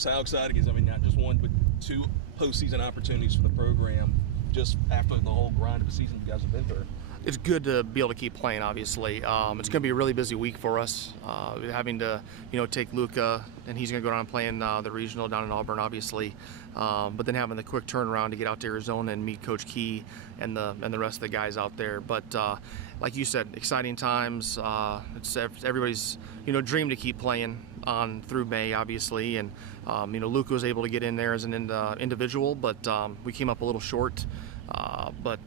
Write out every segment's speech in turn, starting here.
just how exciting is, I mean, not just one, but two postseason opportunities for the program just after the whole grind of the season you guys have been through? It's good to be able to keep playing, obviously. It's going to be a really busy week for us, having to, take Luka, and he's going to go down and play in the regional down in Auburn, obviously. But then having the quick turnaround to get out to Arizona and meet Coach Key and the rest of the guys out there. But like you said, exciting times. It's everybody's dream to keep playing on through May, obviously. And Luka was able to get in there as an individual, but we came up a little short. But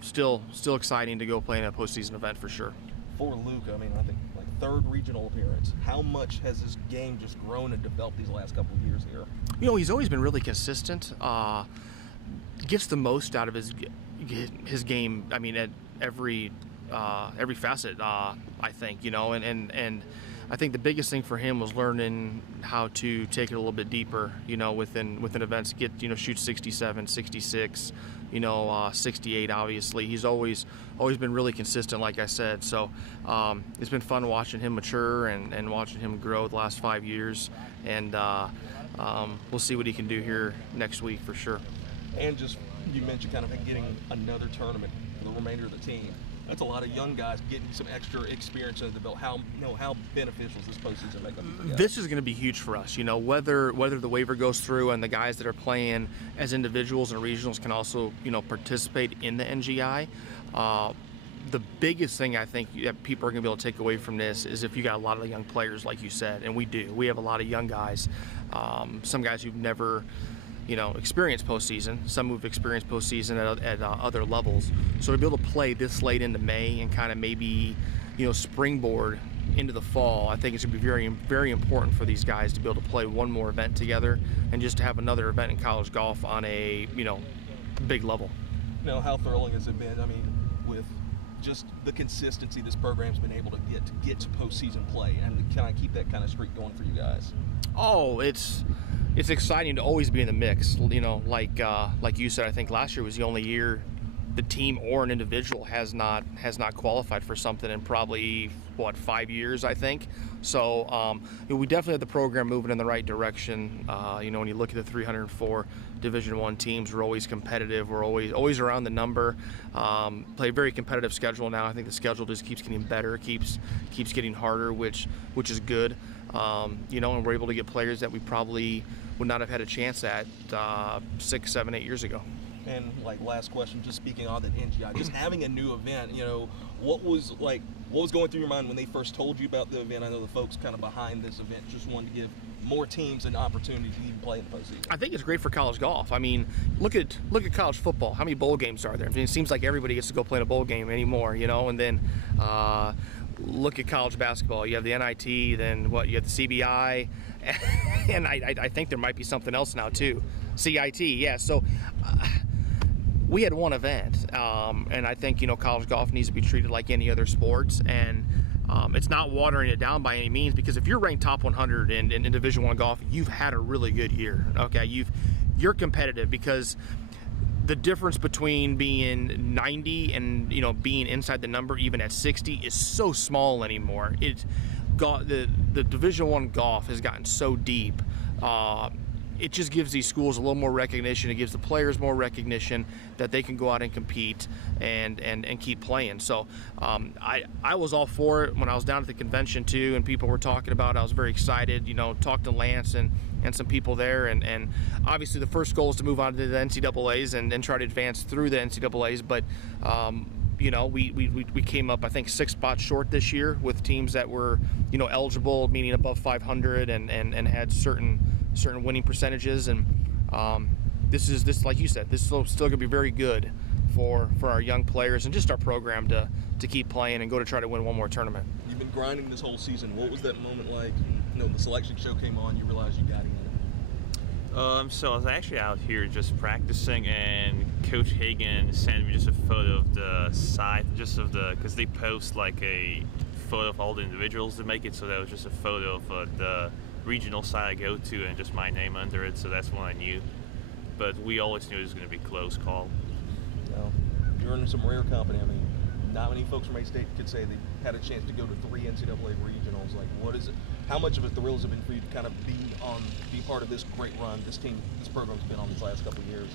still exciting to go play in a postseason event for sure. For Luka, I mean, I think like third regional appearance. How much has this game just grown and developed these last couple of years here? He's always been really consistent. Gets the most out of his game. I mean, at every facet. I think and I think the biggest thing for him was learning how to take it a little bit deeper, within events, shoot 67, 66, 68, obviously. He's always been really consistent, like I said. So it's been fun watching him mature and watching him grow the last 5 years. And we'll see what he can do here next week for sure. And just, you mentioned kind of getting another tournament for the remainder of the team. That's a lot of young guys getting some extra experience under the belt. How beneficial is this postseason make them? This is going to be huge for us. Whether the waiver goes through and the guys that are playing as individuals and regionals can also participate in the NGI. The biggest thing I think that people are going to be able to take away from this is if you got a lot of young players, like you said, and we do. We have a lot of young guys. Some guys who've never experienced postseason, some who've experienced postseason at other levels. So to be able to play this late into May and kind of maybe, springboard into the fall, I think it's going to be very, very important for these guys to be able to play one more event together and just to have another event in college golf on a, big level. How thrilling has it been? I mean, with just the consistency this program's been able to get to postseason play, and can I keep that kind of streak going for you guys? Oh, it's exciting to always be in the mix. Like you said, I think last year was the only year the team or an individual has not qualified for something in probably 5 years, I think. So we definitely have the program moving in the right direction. When you look at the 304 Division I teams, we're always competitive. We're always around the number. Play a very competitive schedule now. I think the schedule just keeps getting better, keeps getting harder, which is good. And we're able to get players that we probably would not have had a chance at 6, 7, 8 years ago. And last question, just speaking on the NGI, just having a new event, what was going through your mind when they first told you about the event? I know the folks kind of behind this event just wanted to give more teams an opportunity to even play in the postseason. I think it's great for college golf. I mean, look at college football. How many bowl games are there? I mean, it seems like everybody gets to go play in a bowl game anymore, and then look at college basketball. You have the NIT, then you have the CBI, and I think there might be something else now too. CIT, yeah. So we had one event, and I think college golf needs to be treated like any other sports, and it's not watering it down by any means, because if you're ranked top 100 in Division I golf, you've had a really good year. Okay, you're competitive, because the difference between being 90 and being inside the number even at 60 is so small anymore. The Division I golf has gotten so deep. It just gives these schools a little more recognition. It gives the players more recognition that they can go out and compete and keep playing. So I was all for it when I was down at the convention too, and people were talking about it. I was very excited. Talked to Lance and some people there, and obviously the first goal is to move on to the NCAAs and try to advance through the NCAAs. But we came up, I think, 6 spots short this year with teams that were eligible, meaning above 500 and had certain winning percentages, and this like you said, this is still going to be very good for our young players and just our program to keep playing and go to try to win one more tournament. You've been grinding this whole season. What was that moment like? The selection show came on, you realized you got in? So I was actually out here just practicing, and Coach Hagen sent me just a photo of the side, because they post a photo of all the individuals that make it, so that was just a photo of the regional side I go to and just my name under it, so that's when I knew. But we always knew it was going to be a close call. Well, you're in some rare company. I mean, not many folks from A-State could say they had a chance to go to 3 NCAA regionals. What is it? How much of a thrill has it been for you to kind of be part of this great run this program's been on these last couple of years?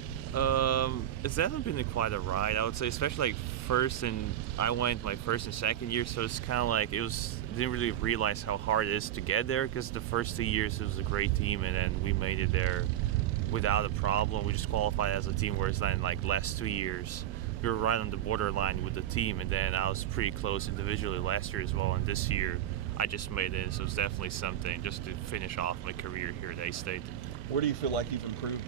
It's definitely been quite a ride, I would say, especially like I went my first and second year, so it's kind of like didn't really realize how hard it is to get there, because the first 2 years it was a great team and then we made it there without a problem. We just qualified as a team, whereas then like last 2 years we were right on the borderline with the team, and then I was pretty close individually last year as well, and this year I just made it, so it's definitely something just to finish off my career here at A-State. Where do you feel like you've improved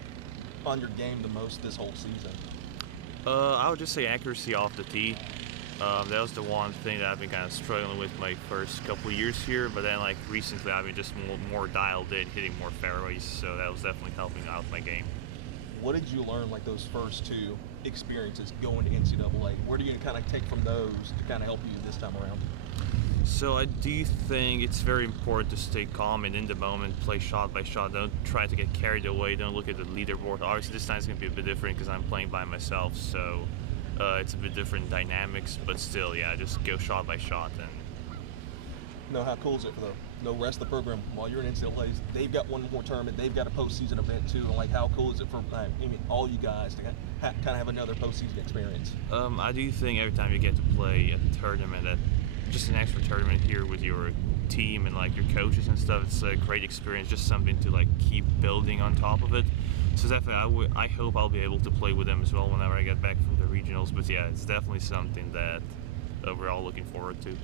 on your game the most this whole season? I would just say accuracy off the tee. That was the one thing that I've been kind of struggling with my first couple years here, but then like recently I've been just more dialed in, hitting more fairways, so that was definitely helping out my game. What did you learn like those first 2 experiences going to NCAA? Where do you kind of take from those to kind of help you this time around? So I do think it's very important to stay calm and in the moment, play shot by shot. Don't try to get carried away. Don't look at the leaderboard. Obviously this time it's going to be a bit different because I'm playing by myself, so it's a bit different dynamics, but still, yeah, just go shot by shot. And How cool is it for the rest of the program while you're in NCAA? They've got one more tournament. They've got a postseason event too. And like, how cool is it for all you guys to kind of have another postseason experience? I do think every time you get to play a tournament, just an extra tournament here with your team and like your coaches and stuff, it's a great experience, just something to like keep building on top of it. So definitely I hope I'll be able to play with them as well whenever I get back from the regionals, but yeah, it's definitely something that we're all looking forward to.